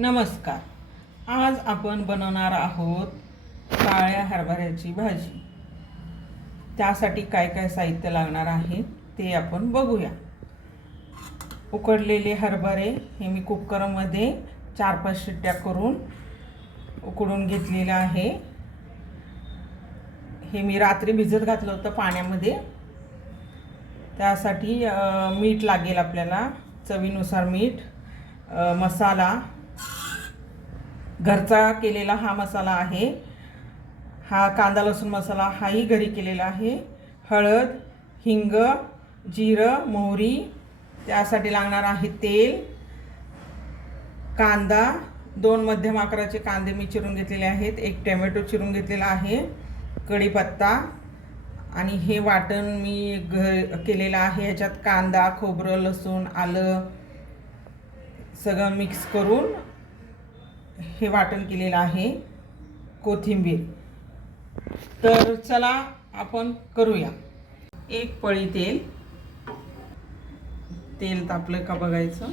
नमस्कार. आज आपण बनवणार आहोत काळ्या हरभऱ्याची भाजी. त्यासाठी काय काय साहित्य लागणार आहे ते आपण बघूया. उकडलेले हरभरे हे मी कुकरमध्ये चार पाच शिट्ट्या करून उकडून घेतलेलं आहे. हे मी रात्री भिजत घातलं होतं पाण्यामध्ये. त्यासाठी मीठ लागेल आपल्याला. चवीनुसार मीठ मसाला घरचा केलेला हा मसाला आहे. हा कांदा लसूण मसाला हाही घरी केलेला आहे. हळद हिंग जिरं मोहरी त्यासाठी लागणार आहे तेल कांदा. दोन मध्यम आकाराचे कांदे मी चिरून घेतलेले आहेत. एक टोमॅटो चिरून घेतलेला आहे कढीपत्ता आणि हे वाटण मी घ केलेलं आहे. ह्याच्यात कांदा खोबरं लसूण आलं सगळं मिक्स करून हे वाटण केलेलं आहे कोथिंबीर. तर चला आपण करूया. एक पळी तेल. तेल तापलं का बघायचं?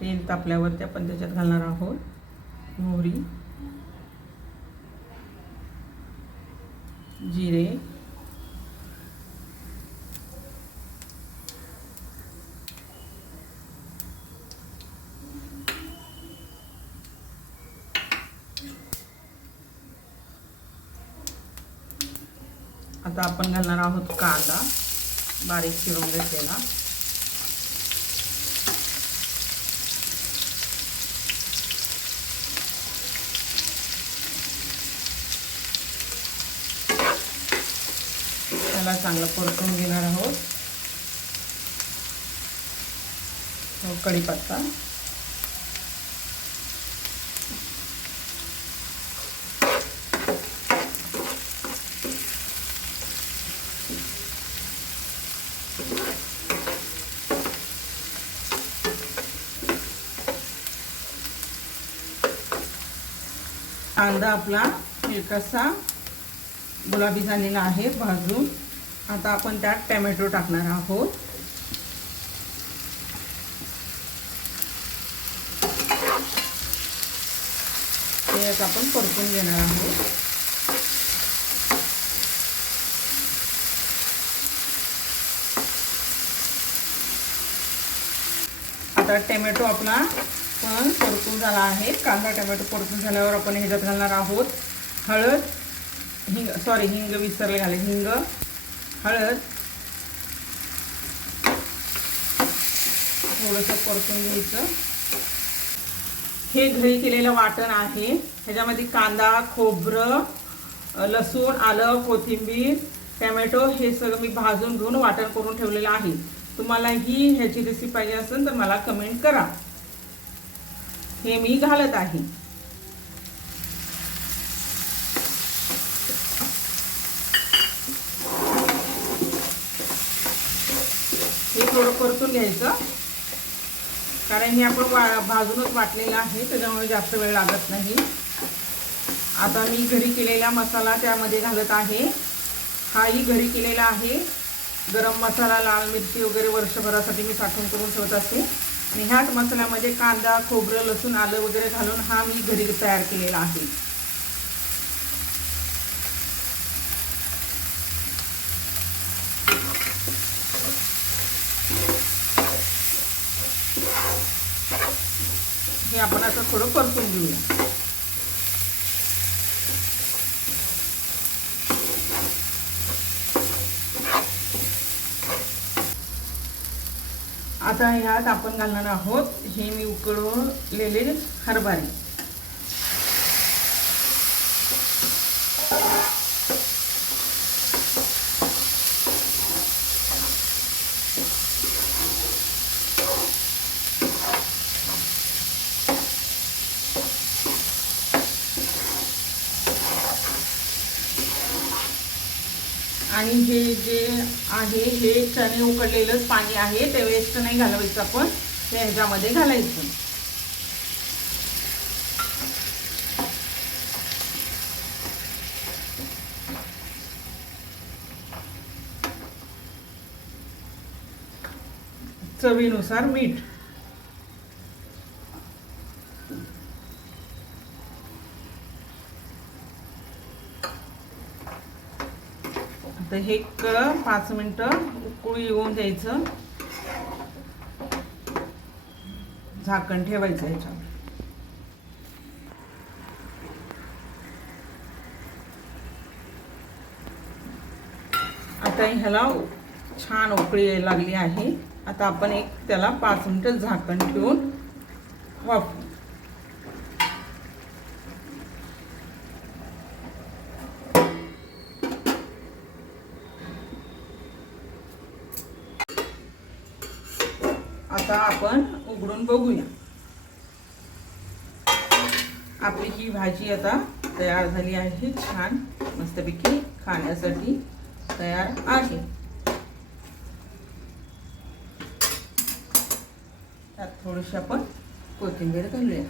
तेल तापल्यावरती आपण त्याच्यात घालणार आहोत मोहरी जिरे आता आपण घालणार आहोत कांदा. बारीक चिरून घेतलेला. त्याला चांगलं परतून घेणार आहोत. कढीपत्ता. कांदा आपला हलकासा गुलाबी झालेला आहे भाजून. आता आपण त्यात टॅमॅटो टाकणार आहोत. ते आपण परतून घेणार आहोत. आता टॅमॅटो आपला पण परतून झाला आहे. कांदा टमॅटो परतून झाल्यावर आपण ह्याच्यात घालणार आहोत हळद हिंग सॉरी हिंग विसरले घाले हिंग हळद. थोडंसं परतून घ्यायचं. हे घरी केलेलं वाटण आहे. ह्याच्यामध्ये कांदा खोबरं लसूण आलं कोथिंबीर टॅमॅटो हे सगळं मी भाजून घेऊन वाटण करून ठेवलेलं आहे. तुम्हाला ही ह्याची रेसिपी पाहिजे असेल तर मला कमेंट करा. हे मी घालत आहे. हे थोडं परतून घ्यायचं. कारण हे आपण वा भाजूनच वाटलेलं आहे त्याच्यामुळे जास्त वेळ लागत नाही. आता मी घरी केलेला मसाला त्यामध्ये घालत आहे. हाही घरी केलेला आहे. गरम मसाला लाल मिरची वगैरे वर्षभरासाठी मी साठवून करून ठेवत असते. आणि ह्याच मसाल्यामध्ये कांदा खोबरं लसूण आलं वगैरे घालून हा मी घरी तयार केलेला आहे. हे आपण आता थोडं परतून घेऊया. आता ह्यात आपण घालणार आहोत हे मी उकळलेले हरभरे. आणि हे जे आहे हे चणे उकडलेलंच पाणी आहे. ते वेस्ट नाही घालवायचं आपण. ते ह्याच्यामध्ये घालायचं. चवीनुसार मीठ. आता हे क पाच मिनटं उकळी येऊन द्यायचं. झाकण ठेवायचं ह्याच्यावर. आता ह्याला छान उकळी यायला लागली आहे. आता आपण एक त्याला पाच मिनटं झाकण ठेवून वापरू आता आपण उघडून बघूया. आपली ही भाजी आता तयार झाली आहे छान मस्तपैकी खाण्यासाठी तयार आहे. त्यात थोडीशी आपण कोथिंबीर घालूया.